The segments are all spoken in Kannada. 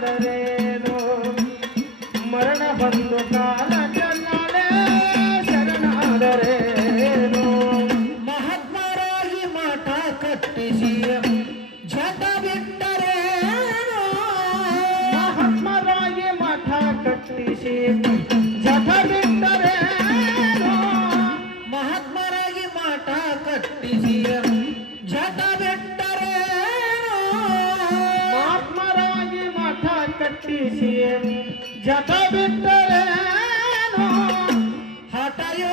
ಮಾಡಿದರೇನು ಮರಣ ಬಂದು ಕಾಲ ಜನ್ಮನೇ ಶರಣಾದರೇನು ಮಹಾತ್ಮರಾಗಿ ಮಠ ಕಟ್ಟಿಸಿ ಜಟ ಬಿಟ್ಟರೇನು ಮಹಾತ್ಮರಾಗಿ ಮಠ ಕಟ್ಟಿಸಿ ಜತ ಬಿಟ್ಟರೇನು ಹಠಯೋ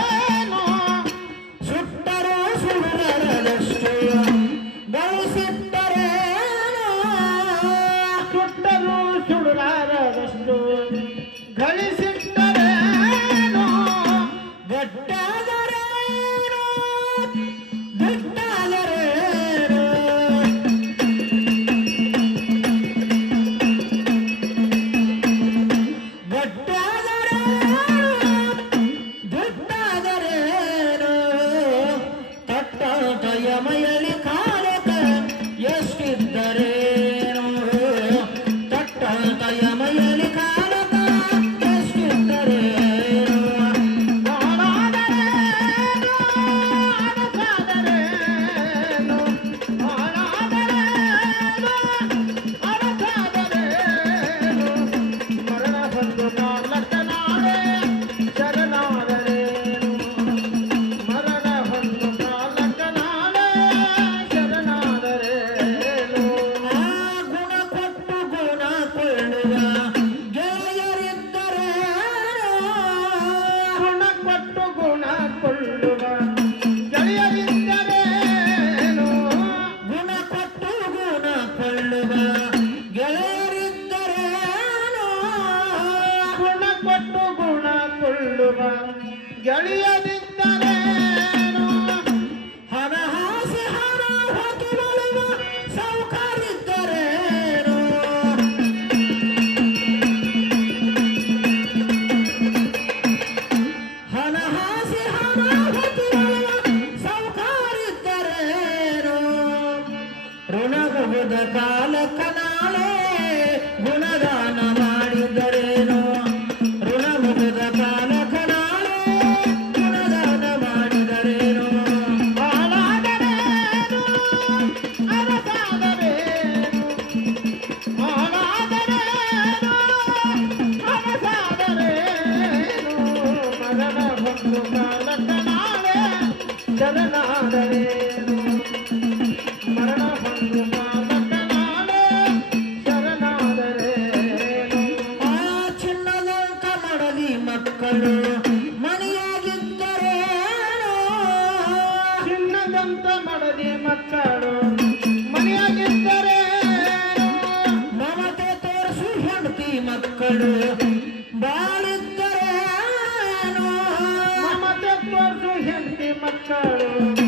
ಬರದ ಕಾಲ ಕಲಾಳೆ ಗುಣದಾನ ಮಾಡಿದರೇನು? ಋಣ ಮುಗದ ಗುಣದಾನ ಮಾಡಿದರೇನು? ಬಾಳಾದರೇನು ಅರಸಾದರೇನು ಬಾಳಾದರೇನು ಅರಸಾದರೇನು ಮರಣ ಬಂದು ಕಾಲ ಮಕ್ಕಳು ಬಾಳಿದ್ದರೇನು ಮಮತೆ ತೋರಿಸು ಹೆಂಡತಿ ಮಕ್ಕಳು.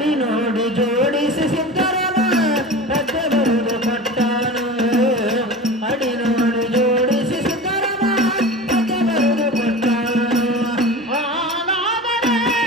ಮಾಡಿ ನೋಡಿ ಜೋಡಿಸಿ ಸಿದ್ಧರನ ರಜಬರದ ಪಟ್ಟಾನು ಅಡಿ ಜೋಡಿಸಿ ಸಿದ್ಧರನ ರಜಬರದ ಪಟ್ಟಾನು ಆನಾದರೇನು